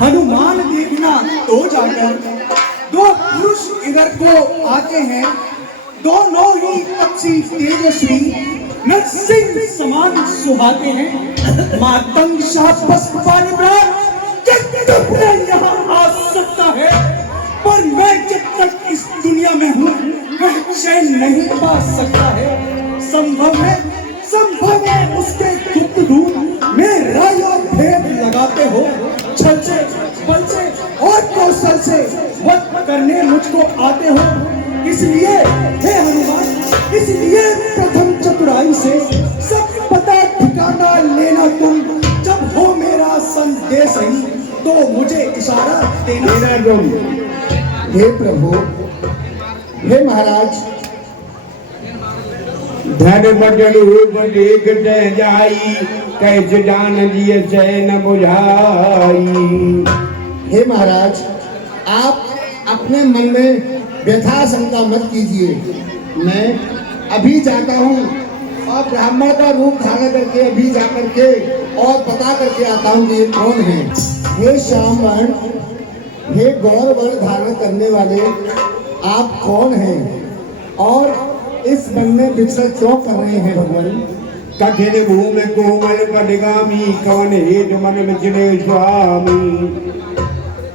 हनुमान देखना तो जाकर दो पुरुष इधर को आते हैं, दोनों ही पक्षी तेजस्वी नरसिंह समान सुहाते हैं। मातंग शाह यहाँ आ सकता है, पर मैं जब तक इस दुनिया में हूँ मैं चैन नहीं पा सकता है। संभव है उसके गुप्त रूप में राय और भेद लगाते हो, छल से बल से और कौशल से वध करने मुझको आते हो। इसलिए हे हनुमान, इसलिए प्रथम चतुराई से सब पता ठिकाना लेना तुम। जब हो मेरा संदेश ही तो मुझे इशारा देना। हे प्रभु, हे महाराज, धड़ बदलू देख जाई, कैसे जान दिए से न बुझाई। हे महाराज, आप अपने मन में व्यथा शंका मत कीजिए। मैं अभी जाता हूँ और ब्राह्मण का रूप धारण करके अभी जाकर के और पता करके आता हूँ कि ये कौन है। हे श्याम वर्ण, हे गौर वर्ण धारण करने वाले, आप कौन हैं और इस वन में विचरण क्यों कर रहे हैं भगवान? कठिन भूमि कोमल पदगामी, कवन हेत मन विचरे स्वामी।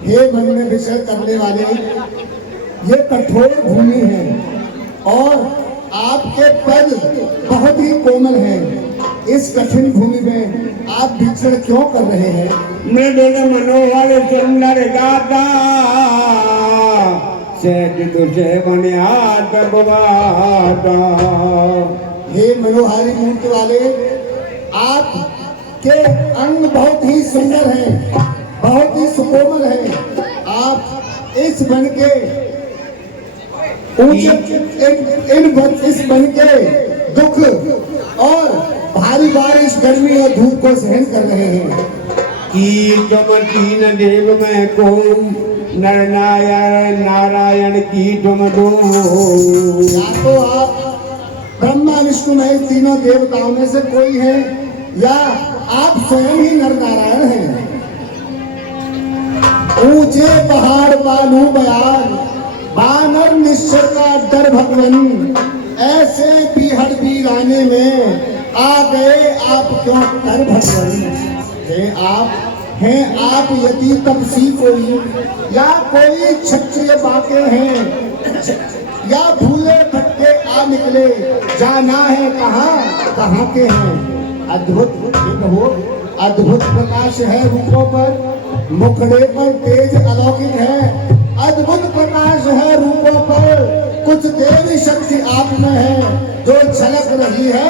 हे वन में विचरण करने वाले, ये कठोर भूमि है और आपके पद बहुत ही कोमल हैं। इस कठिन भूमि में आप विचरण क्यों कर रहे हैं? मृदुल मनोहर सुंदर गाता, सहज तुझे बनियाद बवाता। हे मनोहारी मूर्ति वाले, आप के अंग बहुत ही सुंदर हैं, बहुत ही सुकोमल हैं। आप इस वन के इस वन के दुख और भारी बारिश, गर्मी और धूप को सहन कर रहे हैं। कि तुम तीन देव में को नर नारायण की तुम दो। या तो आप ब्रह्मा विष्णु महेश तीनों देवताओं में से कोई है, या आप स्वयं ही नर नारायण हैं। ऊंचे पहाड़ बालू बयान, बानर निश्चर का डर भगवन, ऐसे बीहड़ वीराने में आ गए आप क्यों कर भगवन? हैं आप यदि तपसी कोई, या कोई क्षत्रिय बाके हैं, या भूले भटके आ निकले, जाना है कहाँ के हैं? अद्भुत प्रकाश है रूपों पर, मुखड़े पर तेज अलौकिक है। अद्भुत प्रकाश है रूपों पर, कुछ देवी शक्ति आप में है जो झलक रही है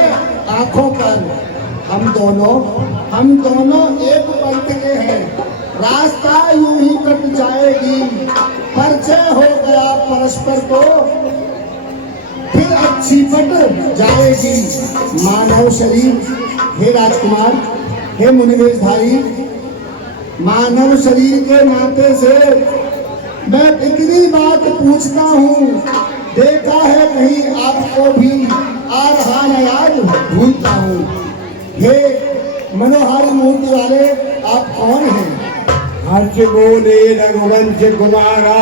आंखों पर। हम दोनों एक पंथ के हैं, रास्ता यूं ही कट जाएगी। परिचय हो गया परस्पर को, फिर अच्छी पट जाएगी। मानव शरीर, हे राजकुमार, हे मुनिवेशधारी, मानव शरीर के नाते से मैं इतनी बात पूछता हूँ, देखा है कहीं आपको भी आ रहा न याद भूलता हूँ। हे मनोहारी मूर्ति वाले, आप कौन हैं? हर्ष बोले रघुवंश कुमारा,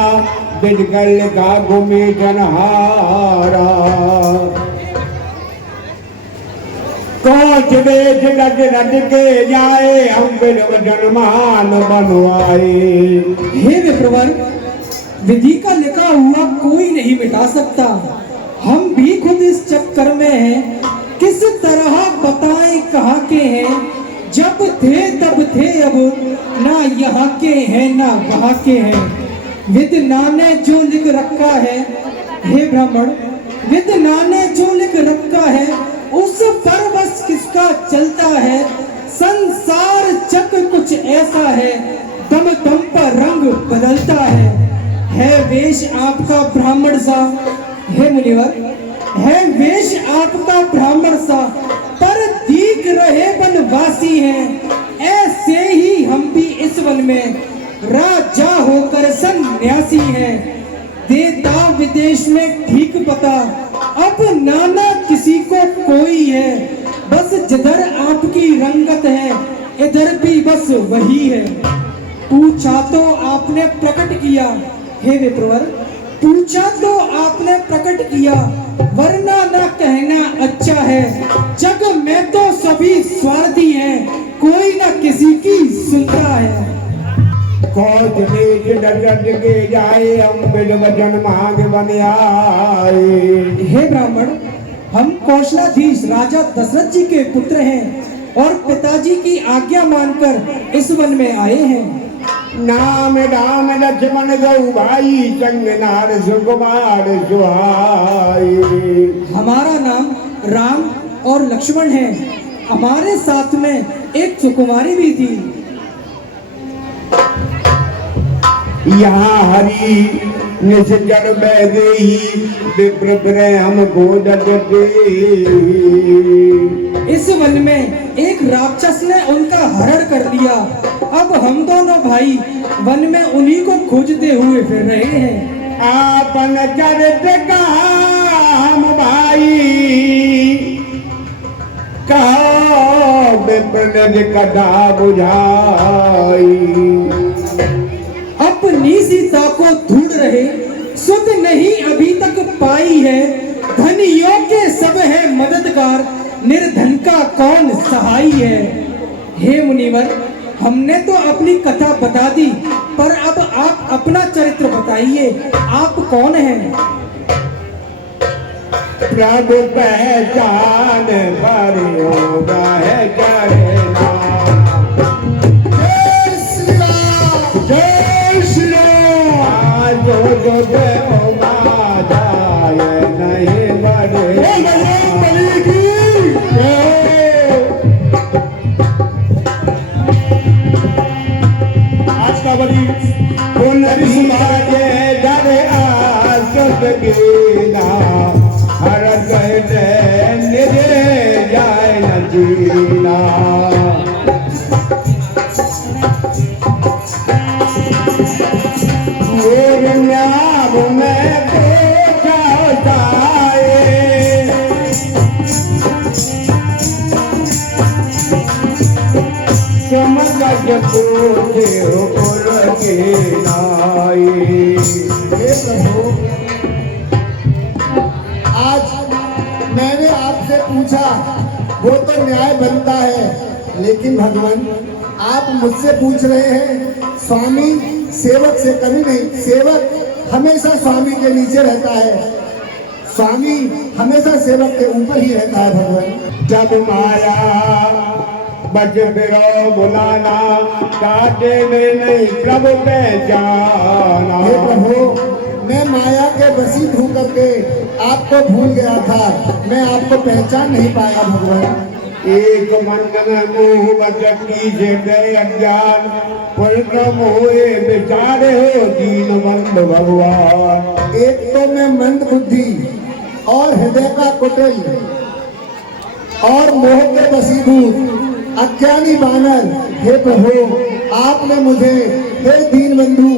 बिजकल का घूमे जनहारा। कोच वेश गज रज के जाए, हम बिन जनमान बनवाए। हे विप्रवर, विधि का लिखा हुआ कोई नहीं मिटा सकता। हम भी खुद इस चक्कर में हैं, किस तरह बताएं कहाँ के हैं। जब थे तब थे, अब ना यहाँ के हैं ना वहाँ के हैं। विद्ना ने जो लिख रखा है, हे ब्राह्मण, विद्ना ने जो लिख रखा है उस पर बस किसका चलता है। संसार चक्र कुछ ऐसा है, दम दम पर रंग बदलता है वेश आपका ब्राह्मण सा, हे मुनिवर, है वेश आपका ब्राह्मण सा, पर दीख रहे वनवासी हैं। ऐसे ही हम भी इस वन में राजा होकर सन्यासी हैं। देता विदेश में ठीक पता, अब नाना किसी को कोई है। बस जिधर आपकी रंगत है, इधर भी बस वही है। पूछा तो आपने प्रकट किया, हे विप्रवर, पूछा तो आपने प्रकट किया, वरना ना कहना अच्छा है। जग में तो सभी स्वार्थी हैं, कोई ना किसी की सुनता है। कोच देश डट के जाए, हम बिन वचन मांग बन आए। हे ब्राह्मण, हम कौशलाधीश राजा दशरथ जी के पुत्र हैं और पिताजी की आज्ञा मानकर इस वन में आए हैं। नाम राम लक्ष्मण गौ भाई, संग नार सुकुमार सुहाई। हमारा नाम राम और लक्ष्मण है, हमारे साथ में एक सुकुमारी भी थी। यहाँ हरि निश्चर बैदेही, विप्र प्रेम हमको डटते। इस वन में एक राक्षस ने उनका हरण कर लिया। अब हम दोनों भाई वन में उन्हीं को खोजते हुए फिर रहे हैं। आपन चरित्र का हम भाई, कहो विप्र ने कथा बुझाई। अपनी सीता को ढूंढ रहे, सुध नहीं अभी तक पाई है। धनियों के सब है मददगार, निर्धन का कौन सहाय है। हे मुनिवर, हमने तो अपनी कथा बता दी, पर अब आप अपना चरित्र बताइए, आप कौन हैं? प्रभु पहचान पर होगा है करना। जय श्री राम। जय श्री राम। जो होगा जाए नहीं बढ़े। आज का बड़ी पुनरी जय डरे आसत गेला, हर कहते निरे जाए न जीना। मेरे नाम में पूछा जाए, चमक पूछे उड़ के नाई। हे प्रभु, आज मैंने आपसे पूछा, वो तो न्याय बनता है, लेकिन भगवान आप मुझसे पूछ रहे हैं। स्वामी सेवक से कभी नहीं, सेवक हमेशा स्वामी के नीचे रहता है, स्वामी हमेशा सेवक के ऊपर ही रहता है। भगवान जब माया बच फिरो बुलाना, काटे में नहीं प्रभु पहचाना। हे प्रभु, मैं माया के वशीभूत होकर के आपको भूल गया था, मैं आपको पहचान नहीं पाया। भगवान एक मंगन मुँह बचकी से गए अज्ञान, पुण्य मोहे बेचारे हो दीन बंद भगवान। एक तो मैं मंद बुद्धि और हृदय का कुटिल और मोह के वशीभूत अज्ञानी बानर। हे प्रभु, आपने मुझे, हे दीन बंधु,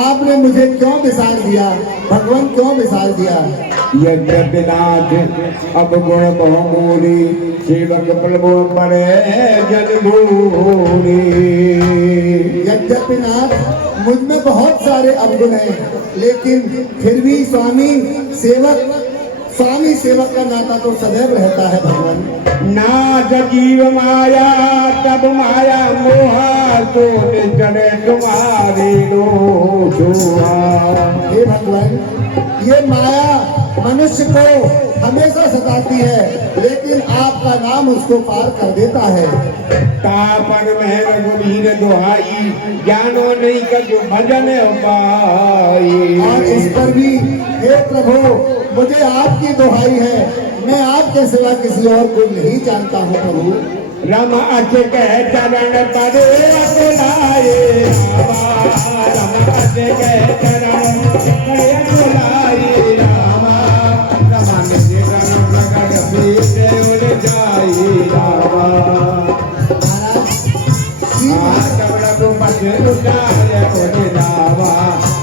आपने मुझे क्यों विसार दिया? भगवान क्यों विसार दिया? यज्ञनाथ अब गुण बहुमूरी, सेवक प्रभु परे जन भूरी। यज्ञनाथ, मुझ में बहुत सारे अवगुण हैं, लेकिन फिर भी स्वामी सेवक का नाता तो सदैव रहता है। भगवान नाथ जीव माया, तब माया मोहा, तो चले तुम्हारे लो छुआ। हे भगवान, ये माया मनुष्य को हमेशा सताती है, लेकिन आपका नाम उसको पार कर देता है। तापन में रघुवीर दुहाई, ज्ञानो नहीं कछु भजन उपाई। और इस पर भी हे प्रभु, मुझे आपकी दुहाई है, मैं आपके सिवा किसी और को नहीं जानता हूँ। प्रभु रम अच कह चरण परे अपनाए, रम अच कह चरण परे अपनाए रामा। रमन से रम प्रकट पीछे उड़ जाए रामा। प्रभु मत लुटाए उड़ रामा,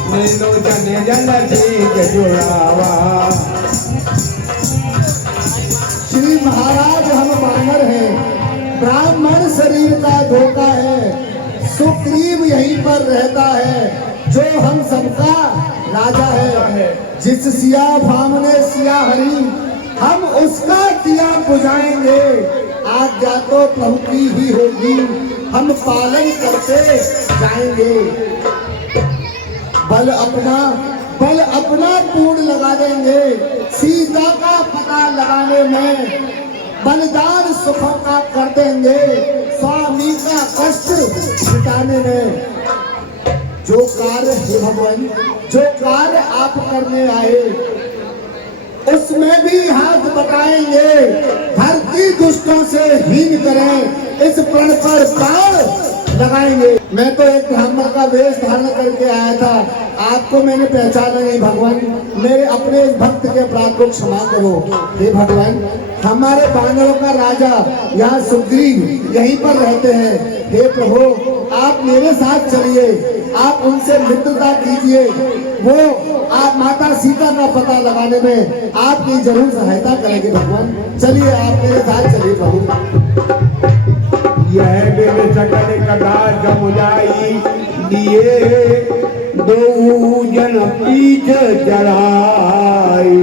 नीलो जन जन ठीक जुड़ावा। श्री महाराज, हम बानर हैं, ब्राह्मण शरीर का धोखा है, सुग्रीव यहीं पर रहता है जो हम सबका राजा है। जिस सिया भामने सिया हरी हम उसका दिया बुझाएंगे। आज्ञा तो प्रभु की ही होगी हम पालन करते जाएंगे। बल अपना पूर्ण लगा देंगे सीता का पता लगाने में। बलिदान सुखों का कर देंगे स्वामी का कष्ट मिटाने में। जो कार्य हे भगवान जो कार्य आप करने आए उसमें भी हाथ बटाएंगे। धरती दुष्टों से हीन करें इस प्रण पर पार लगाएंगे। मैं तो एक ब्राह्मण का वेश धारण करके आया था, आपको मैंने पहचाना नहीं भगवान। मेरे अपने इस भक्त के अपराध को क्षमा करो हे भगवान। हमारे वानरों का राजा यहाँ सुग्रीव यहीं पर रहते हैं। हे प्रभु आप मेरे साथ चलिए, आप उनसे मित्रता कीजिए। वो आप माता सीता का पता लगाने में आपकी जरूर सहायता करेंगे भगवान। चलिए आप मेरे साथ चलिए प्रभु। यह मेरे सकल कदा जमुलाई दिए दो जन पीठ चढ़ाई।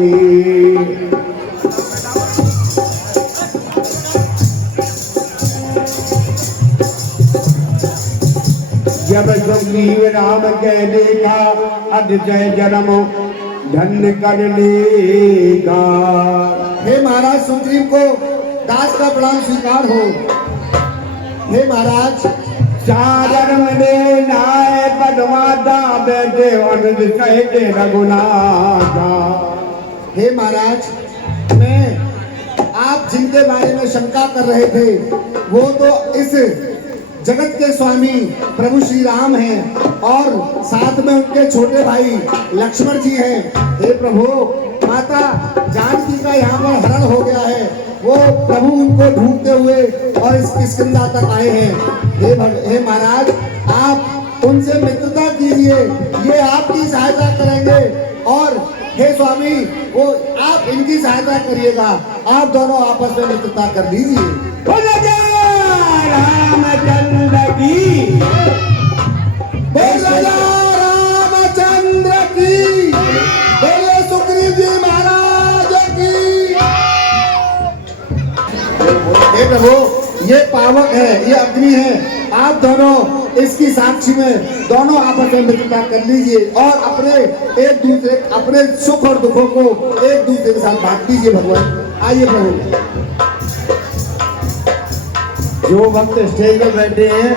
जब सुग्रीव राम कह देगा अतिशय जन्म धन्य कर लेगा। हे महाराज सुग्रीव को दास का प्रणाम स्वीकार हो। हे महाराज सादर में नाय पदमाता बैठे अनुज कहते रघुनाथा। हे महाराज मैं आप जिनके बारे में शंका कर रहे थे वो तो इस जगत के स्वामी प्रभु श्री राम हैं और साथ में उनके छोटे भाई लक्ष्मण जी हैं। हे प्रभु माता जानकी का यहाँ पर हरण हो गया है, वो प्रभु उनको ढूंढते हुए और इस किष्किंधा तक आए हैं। हे महाराज आप उनसे मित्रता कीजिए, ये आपकी सहायता करेंगे। और हे स्वामी वो आप इनकी सहायता करिएगा। आप दोनों आपस में मित्रता कर लीजिए। रामचंद्र की रामचंद्र की बोले सुग्रीव जी महाराज की। हे प्रभु ये पावक है, ये अग्नि है, आप दोनों इसकी साक्षी में दोनों आपस में मित्रता कर लीजिए और अपने एक दूसरे अपने सुख और दुखों को एक दूसरे के साथ बांट लीजिए भगवान। आइए प्रभु। जो भक्त स्टेज पर बैठे हैं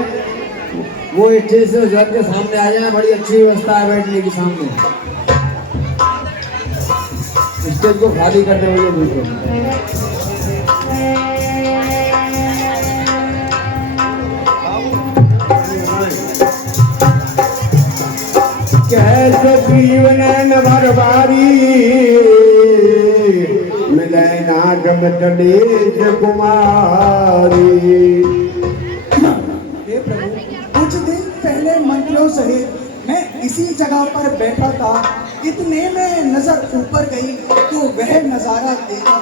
वो स्टेज से घर के सामने आ जाए। बड़ी अच्छी व्यवस्था है बैठने की सामने। स्टेज को खाली करने वाले बिल्कुल कैसे जीवन भरवारी मिले नागम तलेज कुमारी। हे प्रभु कुछ दिन पहले मंत्रियों सहित मैं इसी जगह पर बैठा था, इतने में नजर ऊपर गई तो वह नजारा देखा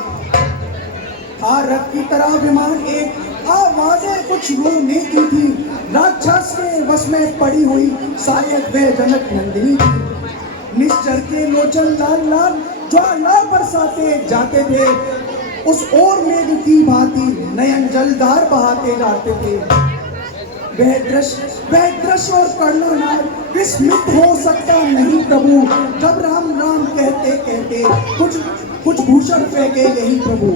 था रथ की तरह विमान एक आवाजें कुछ रोने की थी। राक्षस के वश में पड़ी हुई शायद वह जनक नंदिनी थी। निश्चर के लोचन लाल लाल ज्वाला बरसाते जाते थे, उस ओर मेघ की भांति नयन जलधार बहाते जाते थे। वह दृश्य और कर्णनार विस्मित हो सकता नहीं प्रभु। जब राम राम कहते कहते कुछ भूषण फेंके यही प्रभु।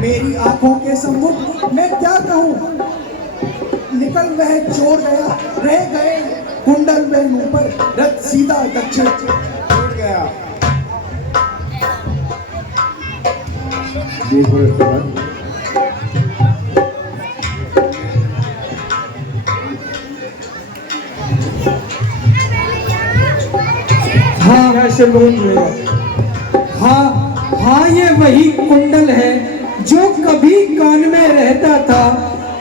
मेरी आंखों के सम्मुख मैं क्या कहूँ, निकल वह चोर गया, रह गए कुंडल में मुंह पर, रथ सीधा दक्षिण उठ गया। हाँ हाँ ये वही कुंडल है जो कभी कान में रहता था।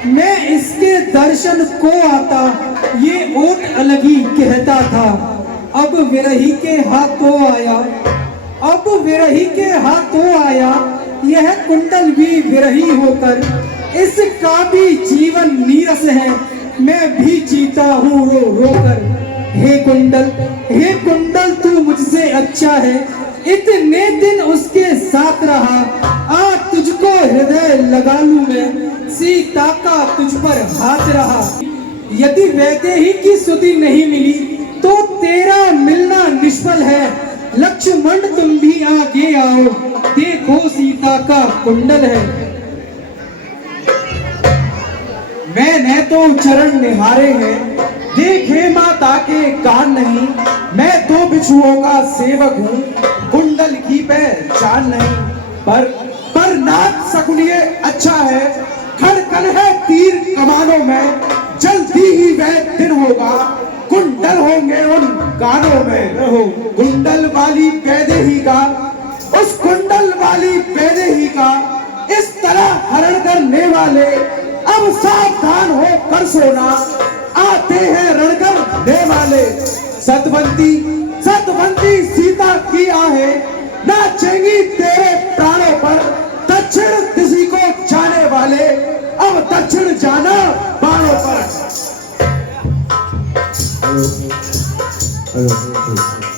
मैं इसके दर्शन को आता ये ओट अलग ही कहता था। अब विरही के हाथों आया यह कुंडल भी विरही होकर इसका भी जीवन नीरस है। मैं भी जीता हूँ रो रो कर। हे कुंडल तू मुझसे अच्छा है, इतने दिन उसके साथ रहा, आज तुझको हृदय लगा लूं मैं, सीता का तुझ पर हाथ रहा। यदि वैदेही की सुधि नहीं मिली तो तेरा मिलना निष्फल है, लक्ष्मण तुम भी आगे आओ, देखो सीता का कुंडल है। मैंने तो चरण निहारे हैं, देखे माता के कान नहीं, मैं तो बिछुओं का सेवक हूँ, कुंडल की पहचान नहीं। पर नाथ सकुलिए अच्छा है, खड़कन है तीर कमानों में, जल्दी ही वह दिन होगा, कुंडल होंगे उन कानों में। रहो कुंडल वाली वैदेही का, उस कुंडल वाली वैदेही का, इस तरह हरण करने वाले अब सावधान हो कर सोना, आते हैं रणकर वाले। सतवंती सीता की आहें नाचेंगी तेरे प्राणों पर, दक्षिण दिशा को जाने वाले अब दक्षिण जाना बाणों पर। हेलो